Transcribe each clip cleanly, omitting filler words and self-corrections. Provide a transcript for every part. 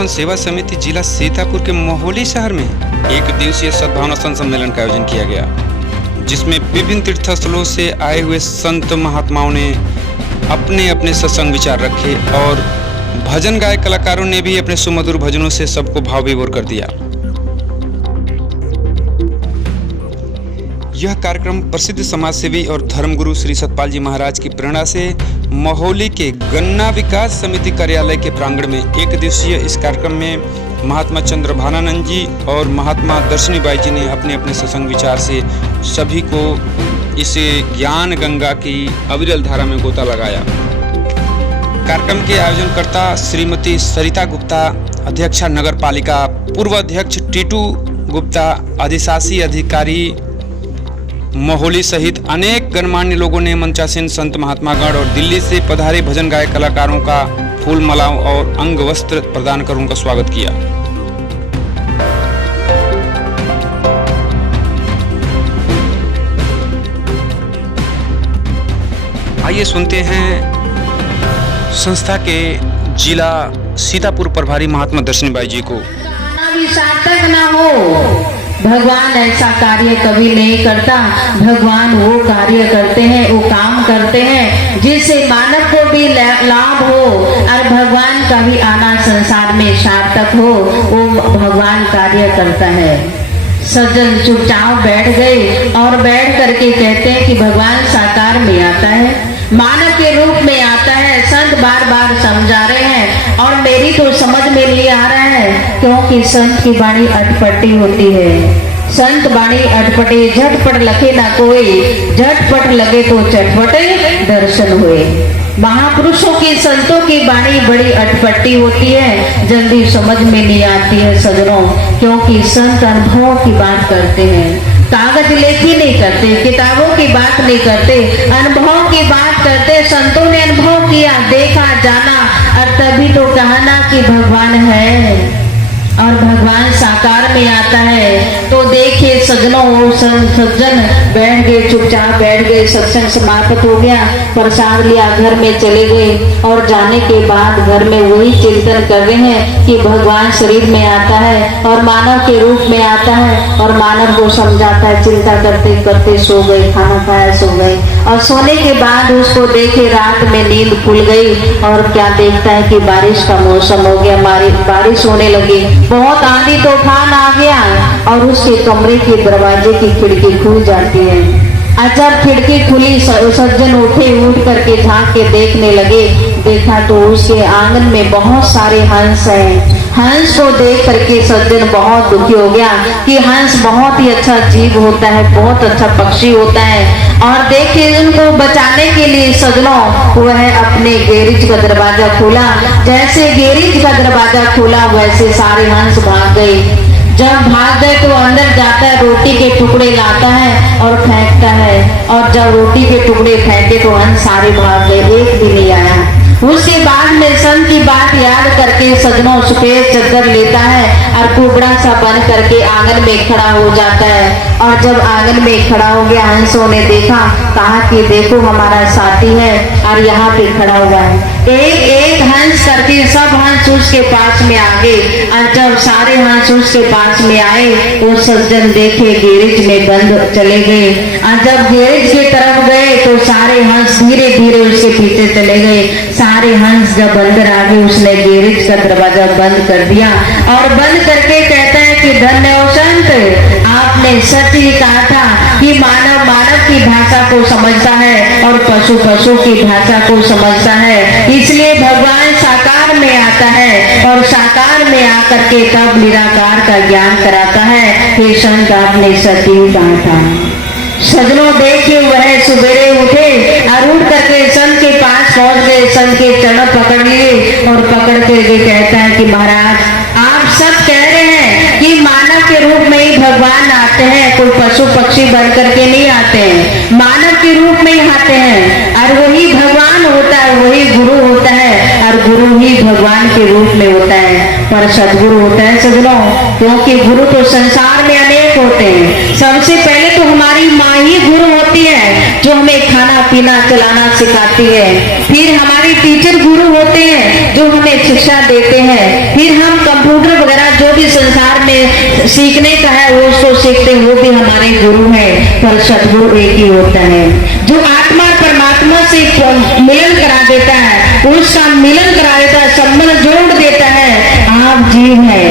परिवर्तन सेवा समिति जिला सीतापुर के मोहोली शहर में एक दिवसीय सद्भावना संत सम्मेलन का आयोजन किया गया, जिसमें विभिन्न तीर्थस्थलों से आए हुए संत महात्माओं ने अपने अपने सत्संग विचार रखे और भजन गाय कलाकारों ने भी अपने सुमधुर भजनों से सबको भाव विभोर कर दिया। यह कार्यक्रम प्रसिद्ध समाजसेवी और धर्मगुरु श्री सतपाल जी महाराज की प्रेरणा से मोहोली के गन्ना विकास समिति कार्यालय के प्रांगण में एक दिवसीय इस कार्यक्रम में महात्मा चंद्रभानानंद जी और महात्मा दर्शनी बाई जी ने अपने अपने सत्संग विचार से सभी को इस ज्ञान गंगा की अविरल धारा में गोता लगाया। कार्यक्रम के आयोजनकर्ता श्रीमती सरिता गुप्ता, अध्यक्षा नगर पालिका, पूर्व अध्यक्ष टीटू गुप्ता, अधिशासी अधिकारी मोहोली सहित अनेक गणमान्य लोगों ने मंचासीन संत महात्मागण और दिल्ली से पधारे भजन गाय कलाकारों का फूल मालाओं और अंग वस्त्र प्रदान कर उनका स्वागत किया। आइए सुनते हैं संस्था के जिला सीतापुर प्रभारी महात्मा दर्शनी बाई जी को। सार्थक ना हो, भगवान ऐसा कार्य कभी नहीं करता। भगवान वो कार्य करते हैं, वो काम करते हैं जिससे मानव को भी लाभ हो और भगवान का भी आना संसार में सार्थक हो, वो भगवान कार्य करता है। सज्जन चुपचाप बैठ गए और बैठ करके कहते हैं कि भगवान साकार में आता है, मानव के रूप में आता है। संत बार बार समझा रहे हैं और मेरी तो समझ में नहीं आ रहा है, क्योंकि संत की वाणी अटपटी होती है। संत वाणी अटपटे, झटपट लखे ना कोई, झटपट लगे तो चटपटे दर्शन हुए। महापुरुषों की, संतों की वाणी बड़ी अटपटी होती है, जल्दी समझ में नहीं आती है सज्जनों, क्योंकि संत अनुभवों की बात करते हैं। कागज लेखी नहीं करते, किताबों की बात नहीं करते, अनुभवों की बात करते। संतों ने अनुभव किया, देखा, जाना और तभी तो कहा ना कि भगवान है और भगवान साकार में आता है। तो देखिए सज्जनों, वो सज्जन बैठ गए, चुपचाप बैठ गए। सत्संग समाप्त हो गया, प्रसाद लिया, घर में चले गए और जाने के बाद घर में वही चिंतन कर रहे हैं कि भगवान शरीर में आता है और मानव के रूप में आता है और मानव को समझाता है। चिंता करते करते सो गए, खाना खाया, सो गए और सोने के बाद उसको देखे रात में नींद खुल गई और क्या देखता है कि बारिश का मौसम हो गया, बारिश होने लगी, बहुत आंधी तूफान आ गया और उसके कमरे के दरवाजे की खिड़की खुल जाती है। जब खिड़की खुली, सज्जन उठे, उठ करके झांक के देखने लगे। देखा तो उसके आंगन में बहुत सारे हंस हैं। हंस को देख करके सज्जन बहुत दुखी हो गया कि हंस बहुत ही अच्छा जीव होता है, बहुत अच्छा पक्षी होता है। और देखिए उनको बचाने के लिए सज्जनों वह अपने गैरेज का दरवाजा खोला। जैसे गैरेज का दरवाजा खोला वैसे सारे हंस भाग गए। जब भाग गए तो अंदर जाता है, रोटी के टुकड़े लाता है और फेंकता है और जब रोटी के टुकड़े फेंके तो हंस सारे भाग गए, एक भी नहीं आया। उसके बाद में संत की बात याद करके सज्जनों सफेद चादर लेता है और कुबड़ा सा बन करके आंगन में खड़ा हो जाता है। और जब आंगन में खड़ा हो गया, हंसों ने देखा, कहा कि देखो हमारा साथी है और यहाँ पे खड़ा हुआ है। एक एक हंस करके सब हंस उसके पास में आ गए और जब सारे हंस उसके पास में आए वो सज्जन देखे गैरेज में बंद चले गए। और जब गैरेज की तरफ गए तो सारे हंस धीरे धीरे उसके पीछे चले गए। सारे हंस जब अंदर आ गए उसने गैरेज का दरवाजा बंद कर दिया और बंद करके कहता है कि धन्य हो संत, आपने सच ही कहा था कि मानव मानव की भाषा को समझता है और पशु पशु की भाषा को समझता है। इसलिए भगवान साकार में आता है और साकार में आकर के तब निराकार का ज्ञान कराता है। हे संत, आपने सच ही कहा था। सज्जनों देखिए वह सुबेरे उठे और उठ करके संत के पास पहुंच गए, संत के चरण पकड़ लिए और पकड़ के कहता है कि महाराज आप सब कह रहे हैं कि मानव के रूप में ही भगवान आते हैं, कोई पशु पक्षी बन करके नहीं आते हैं, मानव के रूप में ही आते हैं और वही भगवान होता है, वही गुरु होता है और गुरु ही भगवान के रूप में होता है। पर सदगुरु होता है सज्जनों, क्योंकि गुरु तो संसार में अनेक होते हैं। सबसे पहले तो हमारी माँ ही गुरु होती है जो हमें खाना पीना चलाना सिखाती है। फिर हमारी टीचर गुरु होते हैं जो हमें शिक्षा देते हैं। फिर हम कंप्यूटर वगैरह जो भी संसार में सीखने का है वो उसको सीखते हैं, वो भी हमारे गुरु हैं। पर सदगुरु एक ही होता है जो आत्मा परमात्मा से मिलन करा देता है, उसका मिलन करा देता है, संबंध जोड़ देता है। आप जीव है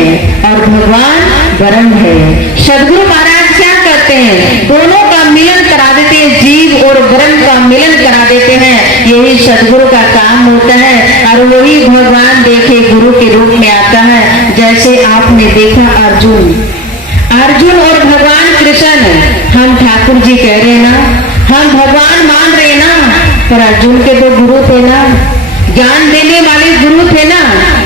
और भगवान ब्रह्म है। सदगुरु महाराज क्या करते हैं? दोनों का मिलन करा देते हैं, जीव और ब्रह्म का मिलन करा देते हैं। यही सदगुरु का काम होता है और वही भगवान देखे गुरु के रूप में आता है। जैसे आपने देखा अर्जुन और भगवान कृष्ण, हम ठाकुर जी कह रहे हैं ना, हम भगवान मान रहे ना, पर अर्जुन के तो गुरु थे ना, ज्ञान देने वाले गुरु थे ना।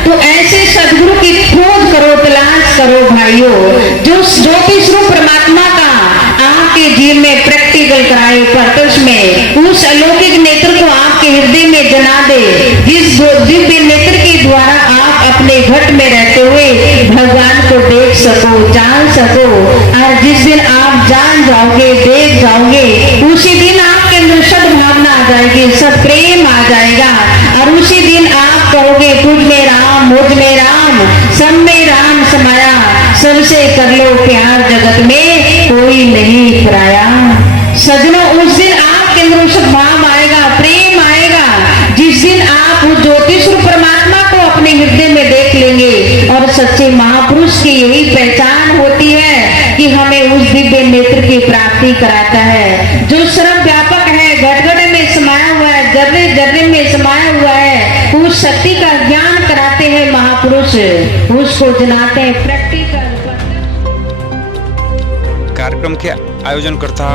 तो ऐसे सदगुरु की खोज करो, तलाश करो भाइयों, जो ज्योतिष रूप परमात्मा का आपके जीवन में प्रैक्टिकल कराए, प्रत्यक्ष में उस अलौकिक नेत्र को आपके हृदय में जना दे, जिस दिव्य नेत्र के द्वारा आप अपने घट में रहते हुए भगवान को देख सको, जान सको। और जिस दिन आप जान जाओगे, देख जाओगे, उसी दिन आपके अंदर सद भावना आ जाएगी, सद प्रेम आ जाएगा। और उसी दिन आप कहोगे तुझ में राम, मुझ में राम, सब में राम समाया, सबसे कर लो प्यार, जगत में कोई नहीं पराया। सजनों, उस दिन आपके अंदर सद्भाव आएगा, प्रेम आएगा, जिस दिन आप उस ज्योतिष परमात्मा को अपने हृदय में देख लेंगे। और सच्चे महापुरुष की यही पहचान होती है कि हमें उस दिव्य नेत्र की प्राप्ति कराता है, जो सर्व व्यापक है, घट घट में समाया हुआ है, जर्रे जर्रे में समाया हुआ है। उस शक्ति का ज्ञान कराते हैं महापुरुष, उसको जनाते हैं प्रैक्टिकल। कार्यक्रम के आयोजनकर्ता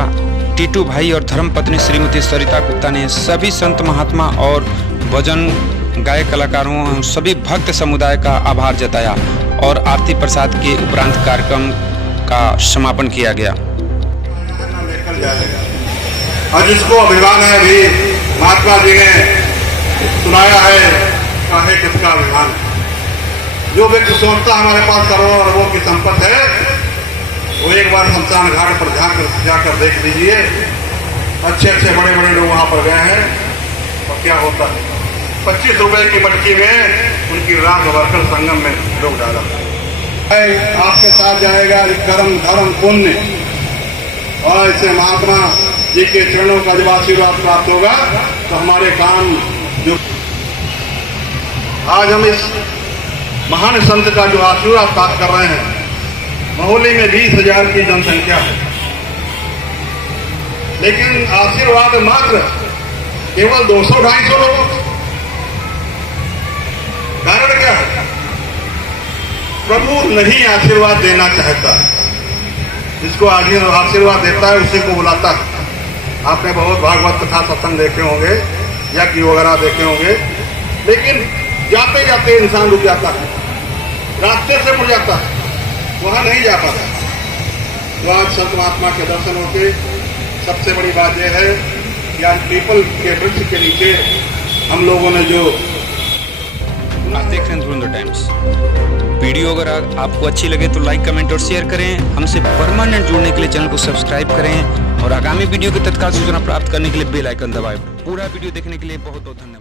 टीटू भाई और धर्मपत्नी श्रीमती सरिता गुप्ता ने सभी संत महात्मा और भजन गायक कलाकारों, सभी भक्त समुदाय का आभार जताया और आरती प्रसाद के उपरांत कार्यक्रम का समापन किया गया। और जिसको अभिमान है भी महात्मा जी ने सुनाया है, काहे किसका अभिमान है। जो व्यक्ति सोचता हमारे पास करोड़ों अरबों की संपत्ति है, वो एक बार शमशान घाट पर जाकर देख लीजिए। अच्छे अच्छे बड़े बड़े लोग वहाँ पर गए हैं और क्या होता है, 25 रुपए की मटकी में उनकी राख भरकर संगम में लोग डाला। आपके साथ जाएगा कर्म धर्म पुण्य, और ऐसे महात्मा जी के चरणों का जब आशीर्वाद प्राप्त होगा तो हमारे काम जो आज हम इस महान संत का जो आशीर्वाद प्राप्त कर रहे हैं, महोली में 20,000 की जनसंख्या है, लेकिन आशीर्वाद मात्र केवल 200-250 लोगों का। कारण क्या है? प्रभु नहीं आशीर्वाद देना चाहता, जिसको आशीर्वाद देता है उसी को बुलाता है। आपने बहुत भागवत कथा सत्संग देखे होंगे, यज्ञ वगैरह देखे होंगे, लेकिन जाते जाते इंसान रुक जाता है, रास्ते से मुड़ जाता है, वहां नहीं जा पाता। तो आज संत महात्मा के दर्शन होते, सबसे बड़ी बात यह है कि आज पीपल के वृक्ष के नीचे हम लोगों ने जो आप देख रहे हैं धुरंधर टाइम्स। वीडियो अगर आपको अच्छी लगे तो लाइक, कमेंट और शेयर करें। हमसे परमानेंट जुड़ने के लिए चैनल को सब्सक्राइब करें और आगामी वीडियो की तत्काल सूचना प्राप्त करने के लिए बेल आइकन दबाएं। पूरा वीडियो देखने के लिए बहुत बहुत धन्यवाद।